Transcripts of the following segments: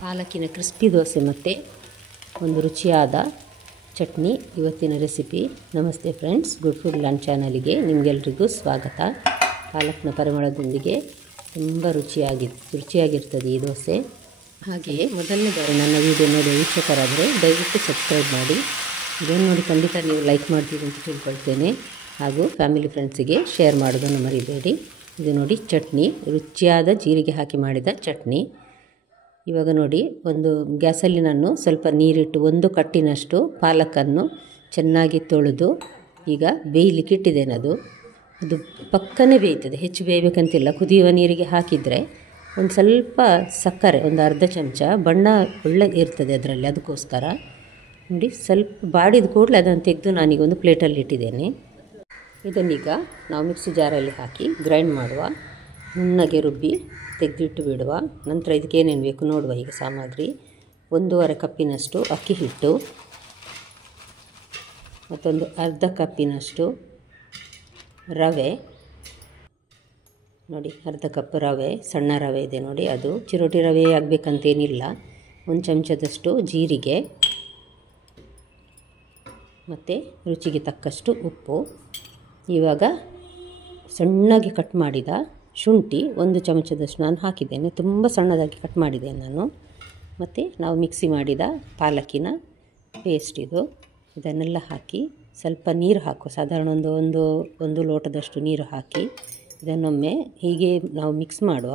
ಪಾಲಕಿನ crispy dosa ಮತ್ತು ಒಂದು ರುಚಿಯಾದ ಚಟ್ನಿ ಇವತ್ತಿನ ರೆಸಿಪಿ. ನಮಸ್ತೆ ಫ್ರೆಂಡ್ಸ್, ಗುಡ್ ಫುಡ್ ಲಂಚ್ ಚಾನಲಿಗೆ ನಿಮಗೆಲ್ರಿಗೂ ಸ್ವಾಗತ. ಪಾಲಕ್ನ ಪರಿಮಳದೊಂದಿಗೆ ತುಂಬ ರುಚಿಯಾಗಿರ್ತದೆ ಈ ದೋಸೆ. ಹಾಗೆಯೇ ಮೊದಲನೇ ಬಾರಿ ನನ್ನ ವೀಡಿಯೋ ನೋಡಿ ವೀಕ್ಷಕರಾದರೆ ದಯವಿಟ್ಟು ಸಬ್ಸ್ಕ್ರೈಬ್ ಮಾಡಿ. ಇದನ್ನು ನೋಡಿ ಖಂಡಿತ ನೀವು ಲೈಕ್ ಮಾಡ್ತೀವಿ ಅಂತ ತಿಳ್ಕೊಳ್ತೇನೆ. ಹಾಗೂ ಫ್ಯಾಮಿಲಿ ಫ್ರೆಂಡ್ಸಿಗೆ ಶೇರ್ ಮಾಡೋದನ್ನು ಮರಿಬೇಡಿ. ಇದು ನೋಡಿ ಚಟ್ನಿ, ರುಚಿಯಾದ ಜೀರಿಗೆ ಹಾಕಿ ಮಾಡಿದ ಚಟ್ನಿ. ಇವಾಗ ನೋಡಿ, ಒಂದು ಗ್ಯಾಸಲ್ಲಿ ನಾನು ಸ್ವಲ್ಪ ನೀರಿಟ್ಟು ಒಂದು ಕಟ್ಟಿನಷ್ಟು ಪಾಲಕನ್ನು ಚೆನ್ನಾಗಿ ತೊಳೆದು ಈಗ ಬೇಯಲಿಕ್ಕೆ ಇಟ್ಟಿದ್ದೇನೆ. ಅದು ಪಕ್ಕನೇ ಬೇಯ್ತದೆ, ಹೆಚ್ಚು ಬೇಯಬೇಕಂತಿಲ್ಲ. ಕುದಿಯುವ ನೀರಿಗೆ ಹಾಕಿದರೆ ಒಂದು ಸ್ವಲ್ಪ ಸಕ್ಕರೆ, ಒಂದು ಅರ್ಧ ಚಮಚ, ಬಣ್ಣ ಒಳ್ಳೆ ಇರ್ತದೆ ಅದರಲ್ಲಿ. ಅದಕ್ಕೋಸ್ಕರ ನೋಡಿ, ಸ್ವಲ್ಪ ಬಾಡಿದ ಕೂಡಲೇ ಅದನ್ನು ತೆಗೆದು ನಾನೀಗ ಒಂದು ಪ್ಲೇಟಲ್ಲಿ ಇಟ್ಟಿದ್ದೇನೆ. ಇದನ್ನೀಗ ನಾವು ಮಿಕ್ಸಿ ಜಾರಲ್ಲಿ ಹಾಕಿ ಗ್ರೈಂಡ್ ಮಾಡುವ, ನುಣ್ಣಗೆ ರುಬ್ಬಿ ತೆಗೆದಿಟ್ಟು ಬಿಡುವ. ನಂತರ ಇದಕ್ಕೆ ಏನೇನು ಬೇಕು ನೋಡುವ. ಈಗ ಸಾಮಗ್ರಿ: 1.5 ಕಪ್ಪಿನಷ್ಟು ಅಕ್ಕಿ ಹಿಟ್ಟು, ಮತ್ತೊಂದು ಅರ್ಧ ಕಪ್ಪಿನಷ್ಟು ರವೆ. ನೋಡಿ, ಅರ್ಧ ಕಪ್ ರವೆ, ಸಣ್ಣ ರವೆ ಇದೆ ನೋಡಿ. ಅದು ಚಿರೋಟಿ ರವೆ ಆಗಬೇಕಂತೇನಿಲ್ಲ. 1 ಚಮಚದಷ್ಟು ಜೀರಿಗೆ ಮತ್ತು ರುಚಿಗೆ ತಕ್ಕಷ್ಟು ಉಪ್ಪು. ಇವಾಗ ಸಣ್ಣಗೆ ಕಟ್ ಮಾಡಿದ ಶುಂಠಿ 1 ಚಮಚದಷ್ಟು ನಾನು ಹಾಕಿದ್ದೇನೆ. ತುಂಬ ಸಣ್ಣದಾಗಿ ಕಟ್ ಮಾಡಿದ್ದೇನೆ ನಾನು. ಮತ್ತು ನಾವು ಮಿಕ್ಸಿ ಮಾಡಿದ ಪಾಲಕಿನ ಪೇಸ್ಟ್ ಇದು. ಇದನ್ನೆಲ್ಲ ಹಾಕಿ ಸ್ವಲ್ಪ ನೀರು ಹಾಕುವ, ಸಾಧಾರಣ ಒಂದು ಲೋಟದಷ್ಟು ನೀರು ಹಾಕಿ ಇದನ್ನೊಮ್ಮೆ ಹೀಗೆ ನಾವು ಮಿಕ್ಸ್ ಮಾಡುವ.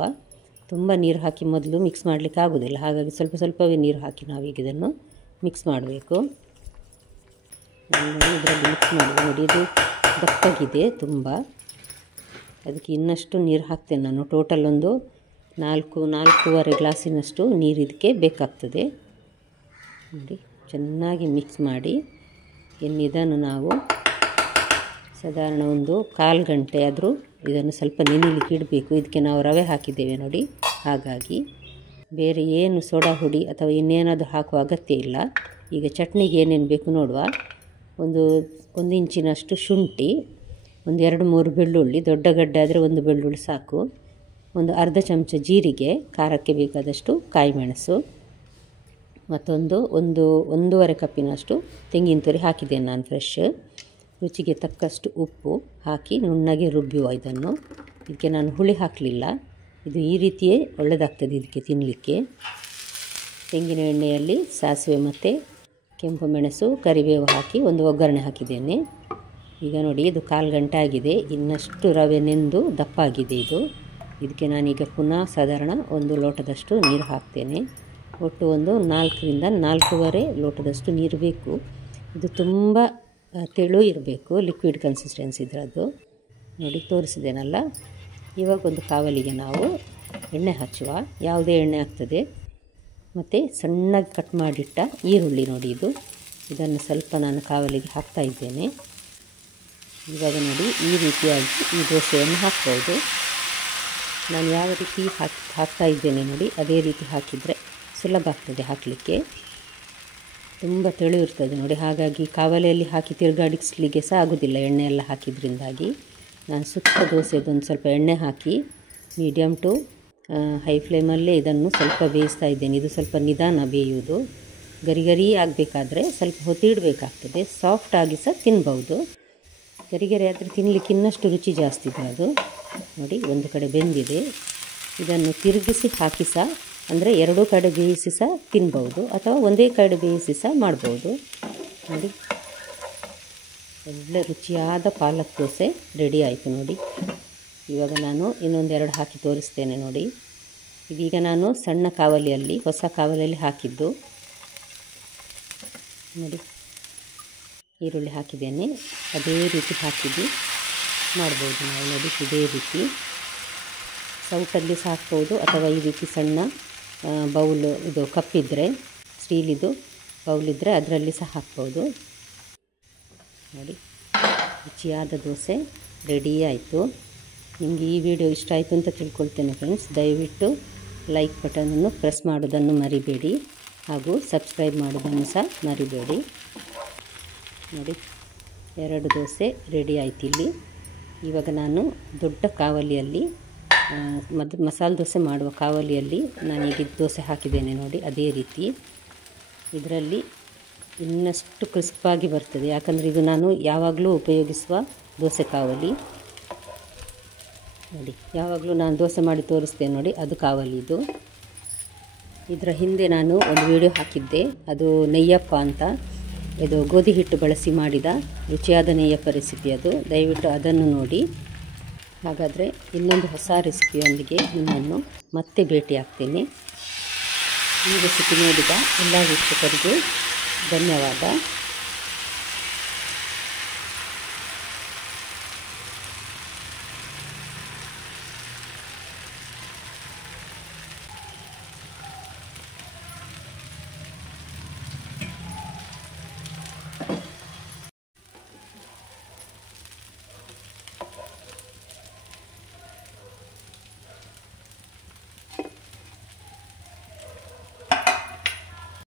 ತುಂಬ ನೀರು ಹಾಕಿ ಮೊದಲು ಮಿಕ್ಸ್ ಮಾಡಲಿಕ್ಕೆ ಆಗೋದಿಲ್ಲ, ಹಾಗಾಗಿ ಸ್ವಲ್ಪವೇ ನೀರು ಹಾಕಿ ನಾವೀಗ ಇದನ್ನು ಮಿಕ್ಸ್ ಮಾಡಬೇಕು. ಇದರಲ್ಲಿ ಮಿಕ್ಸ್ ಮಾಡಿ ನೋಡಿ, ಇದು ದಪ್ಪಗಿದೆ ತುಂಬ. ಅದಕ್ಕೆ ಇನ್ನಷ್ಟು ನೀರು ಹಾಕ್ತೇನೆ ನಾನು. ಟೋಟಲ್ ಒಂದು 4-4.5 ಗ್ಲಾಸಿನಷ್ಟು ನೀರು ಇದಕ್ಕೆ ಬೇಕಾಗ್ತದೆ. ನೋಡಿ, ಚೆನ್ನಾಗಿ ಮಿಕ್ಸ್ ಮಾಡಿ ಇದನ್ನು ನಾವು ಸಾಧಾರಣ ಒಂದು 1/4 ಗಂಟೆ ಆದರೂ ಇದನ್ನು ಸ್ವಲ್ಪ ನೆನೆಯಲಿಕ್ಕೆ ಇಡಬೇಕು. ಇದಕ್ಕೆ ನಾವು ರವೆ ಹಾಕಿದ್ದೇವೆ ನೋಡಿ, ಹಾಗಾಗಿ ಬೇರೆ ಏನು ಸೋಡಾ ಹುಡಿ ಅಥವಾ ಇನ್ನೇನಾದರೂ ಹಾಕುವ ಅಗತ್ಯ ಇಲ್ಲ. ಈಗ ಚಟ್ನಿಗೆ ಏನೇನು ಬೇಕು ನೋಡುವ. ಒಂದು ಇಂಚಿನಷ್ಟು ಶುಂಠಿ, ಒಂದು 2-3 ಬೆಳ್ಳುಳ್ಳಿ, ದೊಡ್ಡ ಗಡ್ಡೆ ಆದರೆ 1 ಬೆಳ್ಳುಳ್ಳಿ ಸಾಕು, ಒಂದು ಅರ್ಧ ಚಮಚ ಜೀರಿಗೆ, ಖಾರಕ್ಕೆ ಬೇಕಾದಷ್ಟು ಕಾಯಿಮೆಣಸು, ಮತ್ತೊಂದು 1.5 ಕಪ್ಪಿನಷ್ಟು ತೆಂಗಿನ ತುರಿ ಹಾಕಿದ್ದೇನೆ ನಾನು ಫ್ರೆಶ್. ರುಚಿಗೆ ತಕ್ಕಷ್ಟು ಉಪ್ಪು ಹಾಕಿ ನುಣ್ಣಗೆ ರುಬ್ಬುವ ಇದನ್ನು. ಇದಕ್ಕೆ ನಾನು ಹುಳಿ ಹಾಕಲಿಲ್ಲ, ಇದು ಈ ರೀತಿಯೇ ಒಳ್ಳೆಯದಾಗ್ತದೆ ಇದಕ್ಕೆ ತಿನ್ನಲಿಕ್ಕೆ. ತೆಂಗಿನ ಎಣ್ಣೆಯಲ್ಲಿ ಸಾಸಿವೆ ಮತ್ತು ಕೆಂಪು ಮೆಣಸು, ಕರಿಬೇವು ಹಾಕಿ ಒಂದು ಒಗ್ಗರಣೆ ಹಾಕಿದ್ದೇನೆ. ಈಗ ನೋಡಿ, ಇದು 1/4 ಗಂಟೆ ಆಗಿದೆ. ಇನ್ನಷ್ಟು ರವೆ ನೆಂದು ದಪ್ಪ ಆಗಿದೆ ಇದು. ಇದಕ್ಕೆ ನಾನೀಗ ಪುನಃ ಸಾಧಾರಣ 1 ಲೋಟದಷ್ಟು ನೀರು ಹಾಕ್ತೇನೆ. ಒಟ್ಟು ಒಂದು 4-4.5 ಲೋಟದಷ್ಟು ನೀರು ಬೇಕು. ಇದು ತುಂಬ ತೆಳು ಇರಬೇಕು, ಲಿಕ್ವಿಡ್ ಕನ್ಸಿಸ್ಟೆನ್ಸಿ ಇದರದ್ದು. ನೋಡಿ, ತೋರಿಸಿದ್ದೇನಲ್ಲ. ಇವಾಗ ಒಂದು ಕಾವಲಿಗೆ ನಾವು ಎಣ್ಣೆ ಹಚ್ಚುವ. ಯಾವುದೇ ಎಣ್ಣೆ ಆಗ್ತದೆ. ಮತ್ತು ಸಣ್ಣಗೆ ಕಟ್ ಮಾಡಿಟ್ಟ ಈರುಳ್ಳಿ ನೋಡಿ, ಇದನ್ನು ಸ್ವಲ್ಪ ನಾನು ಕಾವಲಿಗೆ ಹಾಕ್ತಾ ಇದ್ದೇನೆ. ಇವಾಗ ನೋಡಿ, ಈ ರೀತಿಯಾಗಿ ಈ ದೋಸೆಯನ್ನು ಹಾಕ್ಬೋದು. ನಾನು ಯಾವ ರೀತಿ ಹಾಕ್ತಾ ಇದ್ದೇನೆ ನೋಡಿ, ಅದೇ ರೀತಿ ಹಾಕಿದರೆ ಸುಲಭ ಆಗ್ತದೆ ಹಾಕಲಿಕ್ಕೆ. ತುಂಬ ತೆಳು ಇರ್ತದೆ ನೋಡಿ, ಹಾಗಾಗಿ ಕಾವಲಿಯಲ್ಲಿ ಹಾಕಿ ತಿರುಗಾಡಿಸ್ಲಿಕ್ಕೆ ಸಹ ಆಗೋದಿಲ್ಲ ಎಣ್ಣೆ ಎಲ್ಲ ಹಾಕಿದ್ರಿಂದಾಗಿ. ನಾನು ಸುತ್ತ ದೋಸೆದೊಂದು ಸ್ವಲ್ಪ ಎಣ್ಣೆ ಹಾಕಿ ಮೀಡಿಯಮ್ ಟು ಹೈ ಫ್ಲೇಮಲ್ಲೇ ಇದನ್ನು ಸ್ವಲ್ಪ ಬೇಯಿಸ್ತಾ ಇದ್ದೇನೆ. ಇದು ಸ್ವಲ್ಪ ನಿಧಾನ ಬೇಯುವುದು. ಗರಿ ಆಗಬೇಕಾದ್ರೆ ಸ್ವಲ್ಪ ಹೊತ್ತಿಡಬೇಕಾಗ್ತದೆ. ಸಾಫ್ಟ್ ಆಗಿ ಸಹ ತಿನ್ಬೋದು. ಗರಿ ಆದರೆ ತಿನ್ನಲಿಕ್ಕೆ ಇನ್ನಷ್ಟು ರುಚಿ ಜಾಸ್ತಿ ಇದೆ ಅದು. ನೋಡಿ, ಒಂದು ಕಡೆ ಬೆಂದಿದೆ. ಇದನ್ನು ತಿರುಗಿಸಿ ಹಾಕಿ ಸಹ, ಅಂದರೆ 2 ಕಡೆ ಬೇಯಿಸಿ ಸಹ ತಿನ್ಬೋದು, ಅಥವಾ ಒಂದೇ ಕಡೆ ಬೇಯಿಸಿ ಸಹ ಮಾಡ್ಬೋದು. ನೋಡಿ, ಒಳ್ಳೆ ರುಚಿಯಾದ ಪಾಲಕ್ ದೋಸೆ ರೆಡಿ ಆಯಿತು ನೋಡಿ. ಇವಾಗ ನಾನು ಇನ್ನೊಂದು 2 ಹಾಕಿ ತೋರಿಸ್ತೇನೆ ನೋಡಿ. ಇದೀಗ ನಾನು ಸಣ್ಣ ಕಾವಲಿಯಲ್ಲಿ, ಹೊಸ ಕಾವಲಿಯಲ್ಲಿ ಹಾಕಿದ್ದು ನೋಡಿ. ಈರುಳ್ಳಿ ಹಾಕಿದ್ದೇನೆ, ಅದೇ ರೀತಿ ಹಾಕಿದ್ದು ಮಾಡ್ಬೋದು ನಾವು ನೋಡಿ. ಇದೇ ರೀತಿ ಸೌಟಲ್ಲಿ ಸಹ ಹಾಕ್ಬೋದು, ಅಥವಾ ಈ ರೀತಿ ಸಣ್ಣ ಬೌಲ್, ಇದು ಕಪ್ಪಿದ್ದರೆ, ಸ್ಟೀಲಿದು ಬೌಲಿದ್ದರೆ ಅದರಲ್ಲಿ ಸಹ ಹಾಕ್ಬೋದು ನೋಡಿ. ರುಚಿಯಾದ ದೋಸೆ ರೆಡಿ ಆಯಿತು. ನಿಮಗೆ ಈ ವಿಡಿಯೋ ಇಷ್ಟ ಆಯಿತು ಅಂತ ತಿಳ್ಕೊಳ್ತೇನೆ ಫ್ರೆಂಡ್ಸ್. ದಯವಿಟ್ಟು ಲೈಕ್ ಬಟನನ್ನು ಪ್ರೆಸ್ ಮಾಡೋದನ್ನು ಮರಿಬೇಡಿ, ಹಾಗೂ ಸಬ್ಸ್ಕ್ರೈಬ್ ಮಾಡೋದನ್ನು ಸಹ ಮರಿಬೇಡಿ. ನೋಡಿ, 2 ದೋಸೆ ರೆಡಿ ಆಯ್ತು ಇಲ್ಲಿ. ಇವಾಗ ನಾನು ದೊಡ್ಡ ಕಾವಲಿಯಲ್ಲಿ ಮಸಾಲೆ ದೋಸೆ ಮಾಡುವ ಕಾವಲಿಯಲ್ಲಿ ನಾನೀಗ ದೋಸೆ ಹಾಕಿದ್ದೇನೆ ನೋಡಿ, ಅದೇ ರೀತಿ ಇದರಲ್ಲಿ ಇನ್ನಷ್ಟು ಕ್ರಿಸ್ಪಾಗಿ ಬರ್ತದೆ. ಯಾಕಂದರೆ ಇದು ನಾನು ಯಾವಾಗಲೂ ಉಪಯೋಗಿಸುವ ದೋಸೆ ಕಾವಲಿ ನೋಡಿ. ಯಾವಾಗಲೂ ನಾನು ದೋಸೆ ಮಾಡಿ ತೋರಿಸ್ತೇನೆ ನೋಡಿ, ಅದು ಕಾವಲಿ ಇದು. ಇದರ ಹಿಂದೆ ನಾನು ಒಂದು ವಿಡಿಯೋ ಹಾಕಿದ್ದೆ, ಅದು ನೆಯ್ಯಪ್ಪ ಅಂತ. ಇದು ಗೋಧಿ ಹಿಟ್ಟು ಬಳಸಿ ಮಾಡಿದ ರುಚಿಯಾದ ನೆಯ್ಯಪ್ಪ ರೆಸಿಪಿ ಅದು. ದಯವಿಟ್ಟು ಅದನ್ನು ನೋಡಿ. ಹಾಗಾದರೆ ಇನ್ನೊಂದು ಹೊಸ ರೆಸಿಪಿಯೊಂದಿಗೆ ನಿಮ್ಮನ್ನು ಮತ್ತೆ ಭೇಟಿ ಆಗ್ತೇನೆ. ಈ ರೆಸಿಪಿ ನೋಡಿದ ಎಲ್ಲ ವೀಕ್ಷಕರಿಗೆ ಧನ್ಯವಾದ.